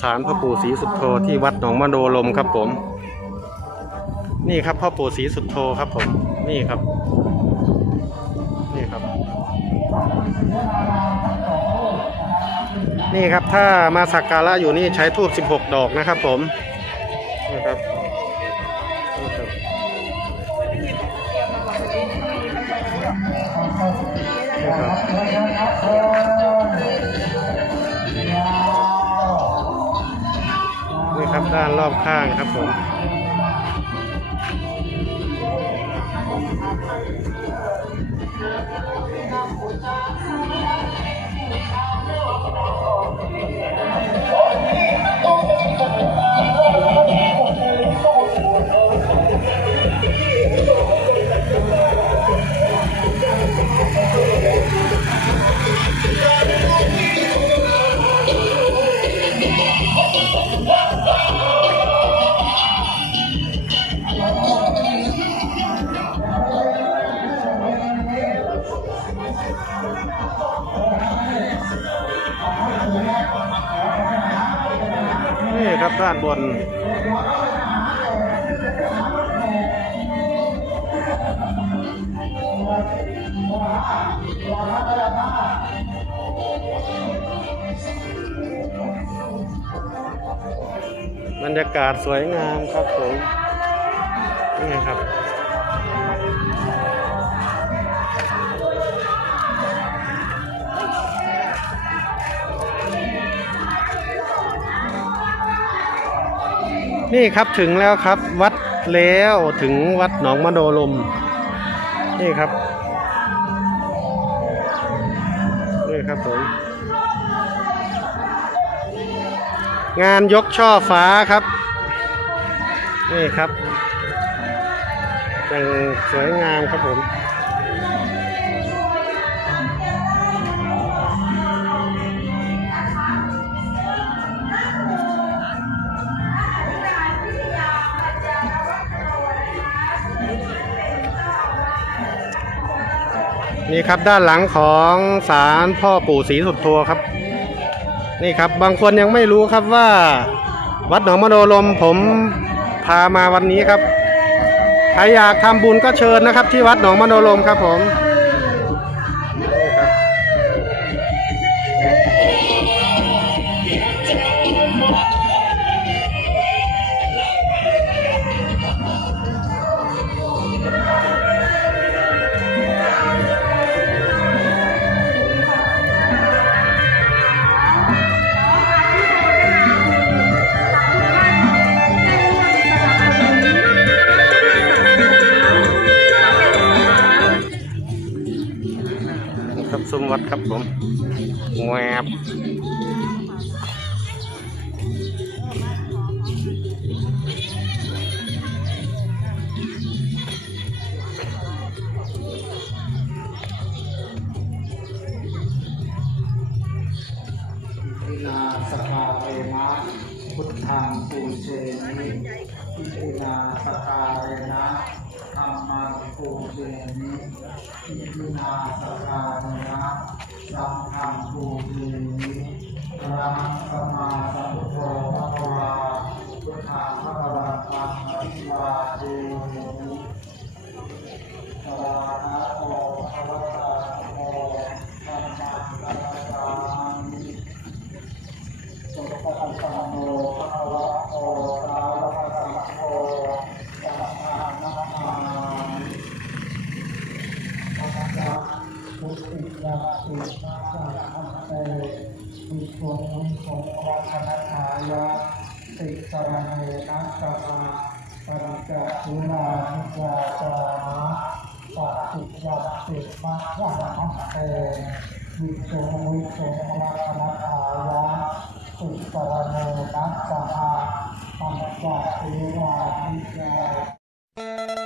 ศาลพ่อปู่ศรีสุโธที่วัดหนองมะโนลมครับผม นี่ครับพ่อปู่ศรีสุโธครับผม นี่ครับ นี่ครับ นี่ครับถ้ามาสักการะอยู่นี่ใช้ทูบ16 ดอกนะครับผมนี่ครับนี่ครับนี่ครับ ด้านรอบข้างครับผม นี่ครับด้านบนบรรยากาศสวยงามครับผมนี่ครับ นี่ครับถึงแล้วครับ วัดแล้วถึงวัดหนองมโนลม นี่ครับนี่ครับผมงานยกช่อฟ้าครับ นี่ครับอย่างสวยงามครับผม นี่ครับด้านหลังของศาลพ่อปู่ศรีสุโธครับ นี่ครับบางคนยังไม่รู้ครับว่า วัดหนองมโนลมผมพามาวันนี้ครับใครอยากทำบุญก็เชิญนะครับ ที่วัดหนองมโนลมครับผม ครับซุ้มวัดครับผมแวบอนาสกาเรมะพุทธังปูเชนิอินาสกาเรนะ รรมังปูเชนิอินาสการนะสัมพังปูเชนิรังสมาสัมพุทโพร ยาติมาสังฆเตวิสุงสงรัตนทายะติสรณเนนะสหาปริจสุนานิจาจามะปัจจิยาติมาสังฆเตวิสุงวิสุงรัตนทายะสุตรโนนัสสหะปัญจเทวานิจาย